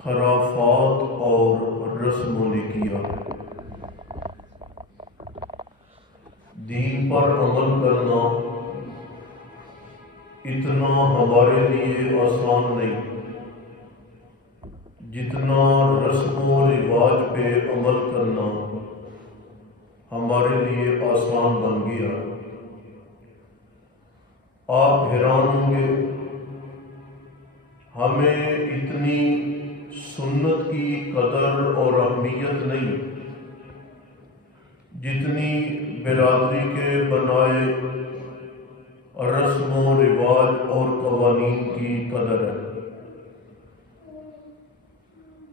خرافات اور رسموں نے کیا ہے۔ دین پر عمل کرنا اتنا ہمارے لیے آسان نہیں جتنا رسم و رواج پہ عمل کرنا ہمارے لیے آسان بن گیا۔ آپ حیران ہوں گے، ہمیں اتنی سنت کی قدر اور اہمیت نہیں جتنی برادری کے بنائے رسم و رواج اور قوانین کی قدر ہے۔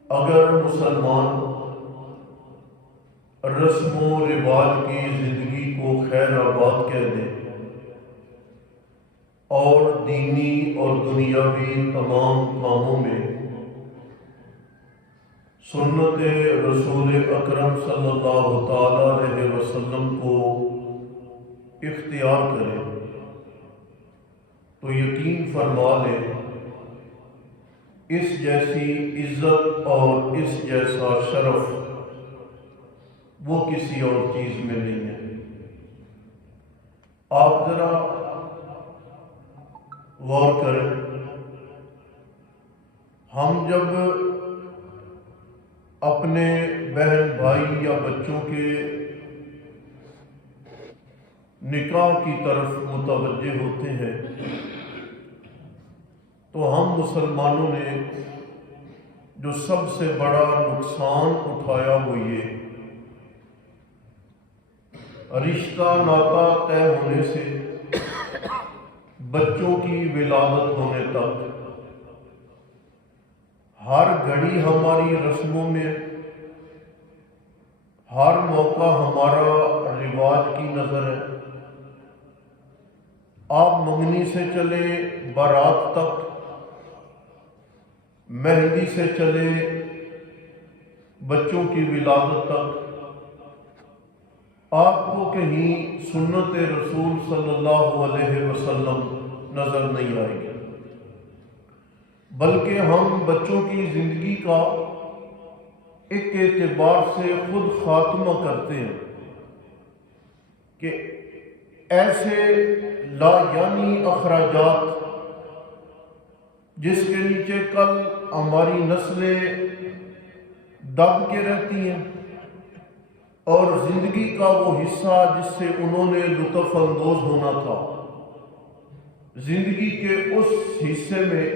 اگر مسلمان رسم و رواج کی زندگی کو خیر آباد کہہ دیں اور دینی اور دنیاوی تمام کاموں میں سنت رسول اکرم صلی اللہ تعالی علیہ وسلم کو اختیار کریں تو یقین فرما لیں اس جیسی عزت اور اس جیسا شرف وہ کسی اور چیز میں نہیں ہے۔ آپ ذرا غور کریں، ہم جب اپنے بہن بھائی یا بچوں کے نکاح کی طرف متوجہ ہوتے ہیں تو ہم مسلمانوں نے جو سب سے بڑا نقصان اٹھایا وہ یہ رشتہ ناتا طے ہونے سے بچوں کی ولادت ہونے تک ہر گھڑی ہماری رسموں میں، ہر موقع ہمارا رواج کی نظر ہے۔ آپ منگنی سے چلے بارات تک، مہندی سے چلے بچوں کی ولادت تک، آپ کو کہیں سنت رسول صلی اللہ علیہ وسلم نظر نہیں آئے گی، بلکہ ہم بچوں کی زندگی کا ایک اعتبار سے خود خاتمہ کرتے ہیں کہ ایسے لا یعنی اخراجات جس کے نیچے کل ہماری نسلیں دب کے رہتی ہیں اور زندگی کا وہ حصہ جس سے انہوں نے لطف اندوز ہونا تھا، زندگی کے اس حصے میں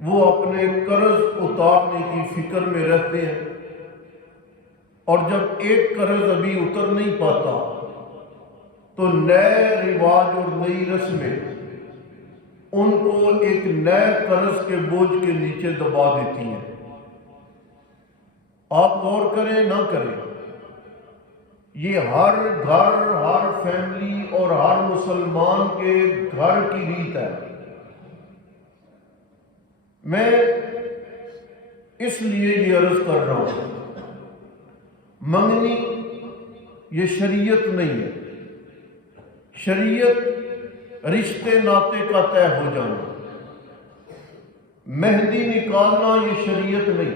وہ اپنے قرض اتارنے کی فکر میں رہتے ہیں، اور جب ایک قرض ابھی اتر نہیں پاتا تو نئے رواج اور نئی رسمیں ان کو ایک نئے قرض کے بوجھ کے نیچے دبا دیتی ہیں۔ آپ غور کریں نہ کریں، یہ ہر گھر، ہر فیملی اور ہر مسلمان کے گھر کی ریت ہے۔ میں اس لیے یہ عرض کر رہا ہوں، منگنی یہ شریعت نہیں ہے۔ شریعت رشتے ناتے کا طے ہو جانا، مہندی نکالنا یہ شریعت نہیں،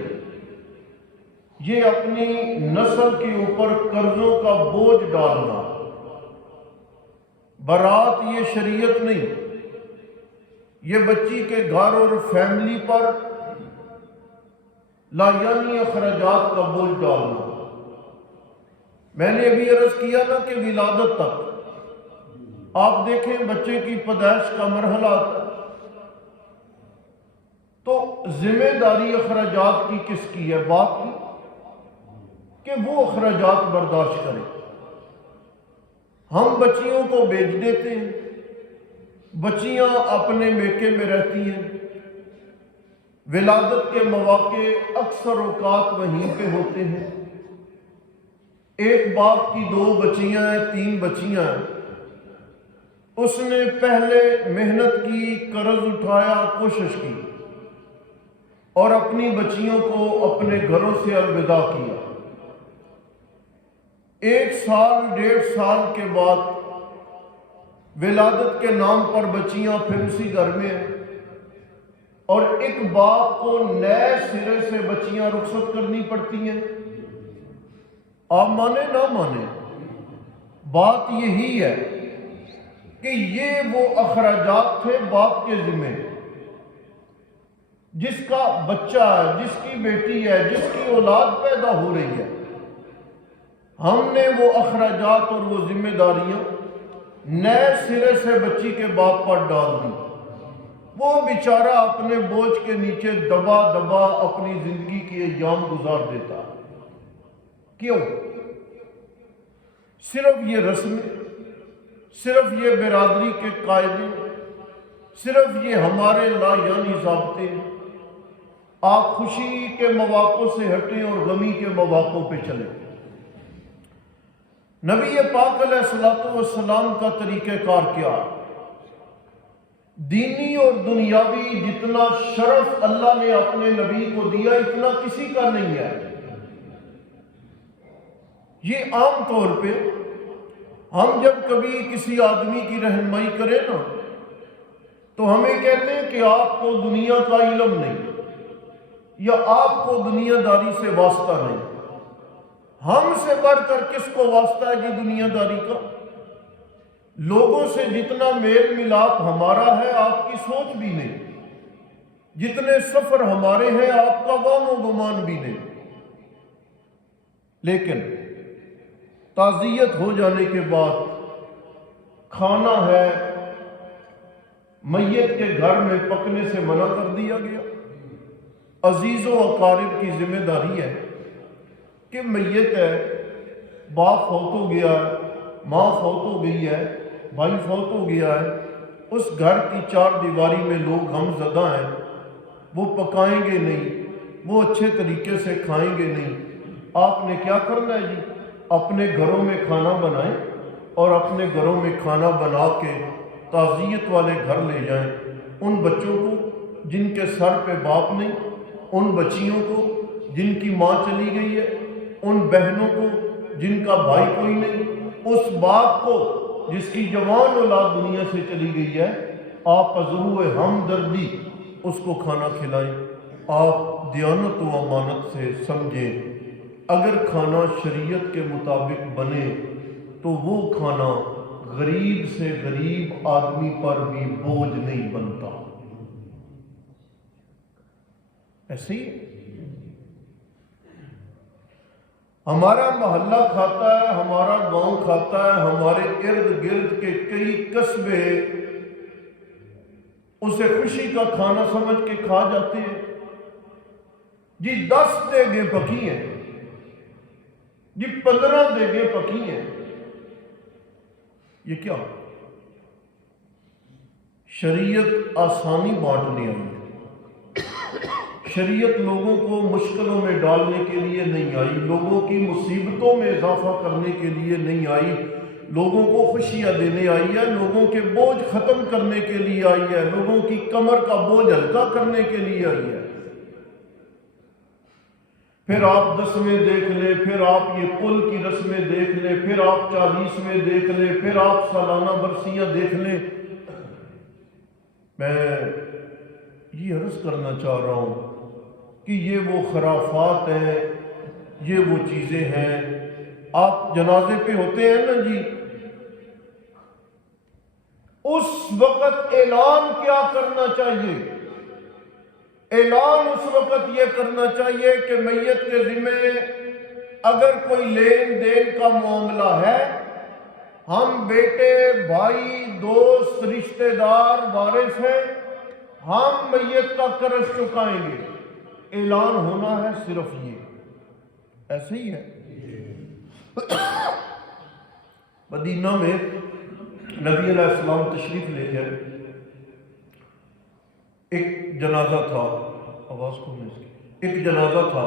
یہ اپنی نسل کے اوپر قرضوں کا بوجھ ڈالنا۔ بارات یہ شریعت نہیں، یہ بچی کے گھر اور فیملی پر لا یعنی اخراجات کا بوجھ ڈالنا۔ میں نے ابھی عرض کیا نا کہ ولادت تک آپ دیکھیں بچے کی پیدائش کا مرحلہ آتا ہے تو ذمہ داری اخراجات کی کس کی ہے؟ باپ کی، کہ وہ اخراجات برداشت کرے۔ ہم بچیوں کو بیچ دیتے ہیں، بچیاں اپنے میکے میں رہتی ہیں، ولادت کے مواقع اکثر اوقات وہیں پہ ہوتے ہیں۔ ایک باپ کی 2 بچیاں ہیں، 3 بچیاں ہیں، اس نے پہلے محنت کی، قرض اٹھایا، کوشش کی اور اپنی بچیوں کو اپنے گھروں سے الوداع کیا۔ 1 سال 1.5 سال کے بعد ولادت کے نام پر بچیاں پھر اسی گھر میں ہیں، اور ایک باپ کو نئے سرے سے بچیاں رخصت کرنی پڑتی ہیں. آپ مانے نہ مانے، بات یہی ہے کہ یہ وہ اخراجات تھے باپ کے ذمہ. جس کا بچہ ہے، جس کی بیٹی ہے، جس کی اولاد پیدا ہو رہی ہے، ہم نے وہ اخراجات اور وہ ذمہ داریاں نئے سرے سے بچی کے باپ پر ڈال دی. وہ بیچارہ اپنے بوجھ کے نیچے دبا دبا اپنی زندگی کی ایام گزار دیتا. کیوں؟ صرف یہ رسمیں، صرف یہ برادری کے قاعدے، صرف یہ ہمارے لا یعنی ضابطے. آپ خوشی کے مواقع سے ہٹیں اور غمی کے مواقع پہ چلیں. نبی پاک علیہ الصلوۃ والسلام کا طریقہ کار کیا؟ دینی اور دنیاوی جتنا شرف اللہ نے اپنے نبی کو دیا اتنا کسی کا نہیں ہے. یہ عام طور پہ ہم جب کبھی کسی آدمی کی رہنمائی کریں نا تو ہمیں کہتے ہیں کہ آپ کو دنیا کا علم نہیں، یا آپ کو دنیا داری سے واسطہ نہیں. ہم سے بڑھ کر کس کو واسطہ ہے جی دنیا داری کا؟ لوگوں سے جتنا میل ملاپ ہمارا ہے آپ کی سوچ بھی نہیں، جتنے سفر ہمارے ہیں آپ کا وام و گمان بھی نہیں. لیکن تعزیت ہو جانے کے بعد کھانا ہے میت کے گھر میں پکنے سے منع کر دیا گیا. عزیز و اقارب کی ذمہ داری ہے کہ میت ہے، باپ فوت ہو گیا ہے، ماں فوت ہو گئی ہے، بھائی فوت ہو گیا ہے، اس گھر کی چار دیواری میں لوگ غم زدہ ہیں، وہ پکائیں گے نہیں، وہ اچھے طریقے سے کھائیں گے نہیں. آپ نے کیا کرنا ہے جی؟ اپنے گھروں میں کھانا بنائیں اور اپنے گھروں میں کھانا بنا کے تعزیت والے گھر لے جائیں. ان بچوں کو جن کے سر پہ باپ نہیں، ان بچیوں کو جن کی ماں چلی گئی ہے، ان بہنوں کو جن کا بھائی کوئی نہیں، اس باپ کو جس کی جوان اولاد دنیا سے چلی گئی ہے، آپ عذرو ہمدردی اس کو کھانا کھلائیں. آپ دیانت و امانت سے سمجھیں، اگر کھانا شریعت کے مطابق بنے تو وہ کھانا غریب سے غریب آدمی پر بھی بوجھ نہیں بنتا. ایسے ہی ہمارا محلہ کھاتا ہے، ہمارا گاؤں کھاتا ہے، ہمارے ارد گرد کے کئی قصبے اسے خوشی کا کھانا سمجھ کے کھا جاتے ہیں. جی 10 دیگیں پکی ہیں، جی 15 دیگیں پکی ہیں. یہ کیا؟ شریعت آسانی بانٹنے آئی ہے. شریعت لوگوں کو مشکلوں میں ڈالنے کے لیے نہیں آئی، لوگوں کی مصیبتوں میں اضافہ کرنے کے لیے نہیں آئی، لوگوں کو خوشیاں دینے آئی ہے، لوگوں کے بوجھ ختم کرنے کے لیے آئی ہے، لوگوں کی کمر کا بوجھ ہلکا کرنے کے لیے آئی ہے. پھر آپ 10ویں دیکھ لیں، پھر آپ یہ کل کی رسمیں دیکھ لیں، پھر آپ 40ویں دیکھ لیں، پھر آپ سالانہ برسیاں دیکھ لیں. میں یہ عرض کرنا چاہ رہا ہوں کہ یہ وہ خرافات ہیں، یہ وہ چیزیں ہیں. آپ جنازے پہ ہوتے ہیں نا جی، اس وقت اعلان کیا کرنا چاہیے؟ اعلان اس وقت یہ کرنا چاہیے کہ میت کے ذمہ اگر کوئی لین دین کا معاملہ ہے، ہم بیٹے، بھائی، دوست، رشتہ دار، وارث ہیں، ہم میت کا قرض چکائیں گے. اعلان ہونا ہے صرف یہ. ایسے ہی ہے. مدینہ میں نبی علیہ السلام تشریف لے گئے. ایک جنازہ تھا، آواز کون ہے اس کی؟ ایک جنازہ تھا.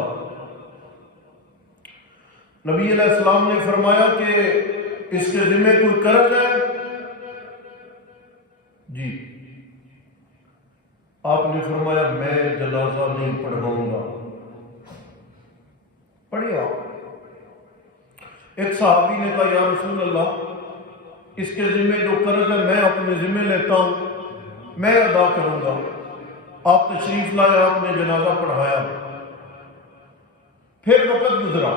نبی علیہ السلام نے فرمایا کہ اس کے ذمہ کوئی قرض ہے؟ جی. آپ نے فرمایا میں جنازہ نہیں پڑھواؤں گا. پڑھے آپ. ایک صحابی نے کہا یا رسول اللہ، اس کے ذمہ جو قرض ہے میں اپنے ذمہ لیتا ہوں، میں ادا کروں گا. آپ تشریف لائے، آپ نے جنازہ پڑھایا، پھر وقت گزرا،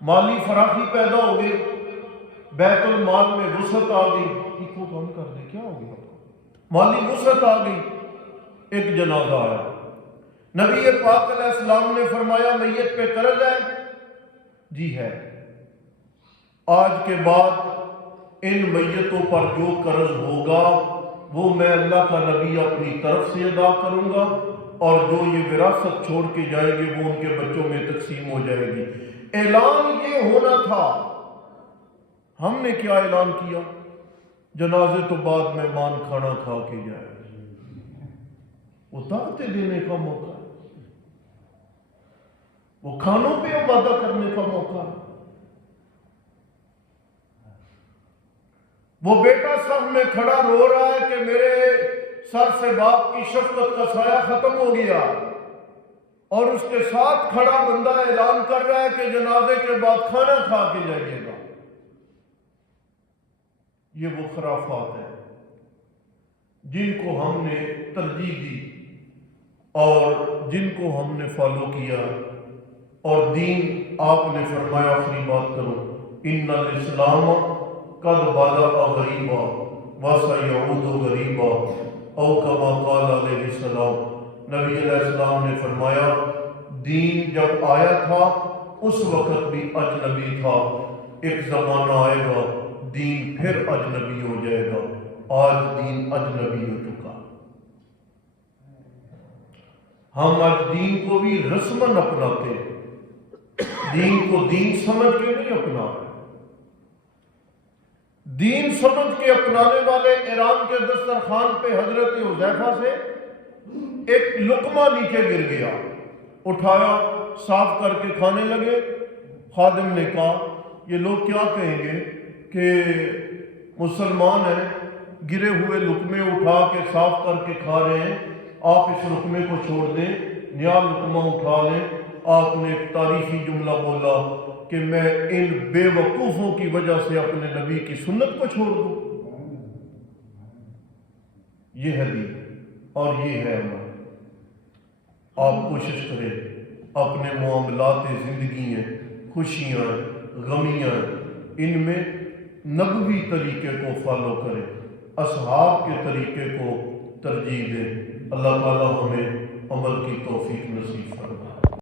مالی فراخی پیدا ہو گئی، بیت المال میں وسعت آ گئی، کو کم کر دیں، کیا ہو گیا، مالی وسعت آ گئی، ایک جنازہ آیا، نبی پاک علیہ السلام نے فرمایا میت پہ قرض ہے؟ جی ہے، آج کے بعد ان میتوں پر جو قرض ہوگا وہ میں اللہ کا نبی اپنی طرف سے ادا کروں گا، اور جو یہ وراثت چھوڑ کے جائیں گے وہ ان کے بچوں میں تقسیم ہو جائے گی۔ اعلان یہ ہونا تھا، ہم نے کیا اعلان کیا؟ جنازے تو بعد مہمان کھانا کھا کے جائے، وہ دعوتیں دینے کا موقع ہے، وہ کھانوں پہ وعدہ کرنے کا موقع ہے۔ وہ بیٹا سب میں کھڑا رو رہا ہے کہ میرے سر سے باپ کی شفقت کا سایہ ختم ہو گیا، اور اس کے ساتھ کھڑا بندہ اعلان کر رہا ہے کہ جنازے کے بعد کھانا کھا کے جائیے گا۔ یہ وہ خرافات ہیں جن کو ہم نے ترجیح دی اور جن کو ہم نے فالو کیا، اور دین آپ نے فرمایا آخری بات کرو، ان الاسلام قد بدأ غریبا وسیعود غریبا او کما قال علیہ السلام۔ نبی علیہ السلام نے فرمایا دین جب آیا تھا اس وقت بھی اجنبی تھا، ایک زمانہ آئے گا دین پھر اجنبی ہو جائے گا، آج دین اجنبی ہو چکا۔ ہم آج دین کو بھی رسماً اپناتے ہیں، دین کو دین سمجھ کے نہیں اپنا رہے۔ دین سمجھ کے اپنانے والے ایران کے دسترخوان پہ حضرت حذیفہ سے ایک لقمہ نیچے گر گیا، اٹھایا صاف کر کے کھانے لگے۔ خادم نے کہا یہ لوگ کیا کہیں گے کہ مسلمان ہیں، گرے ہوئے لقمے اٹھا کے صاف کر کے کھا رہے ہیں، آپ اس لقمے کو چھوڑ دیں، نیا لقمہ اٹھا لیں۔ آپ نے ایک تاریخی جملہ بولا کہ میں ان بے وقوفوں کی وجہ سے اپنے نبی کی سنت کو چھوڑ دوں۔ یہ ہے دین اور یہ ہے عمل۔ آپ کوشش کریں اپنے معاملات زندگی ہیں، خوشیاں، غمیاں، ان میں نبوی طریقے کو فالو کریں، اصحاب کے طریقے کو ترجیح دیں۔ اللہ تعالیٰ ہمیں عمل کی توفیق نصیب فرمائے۔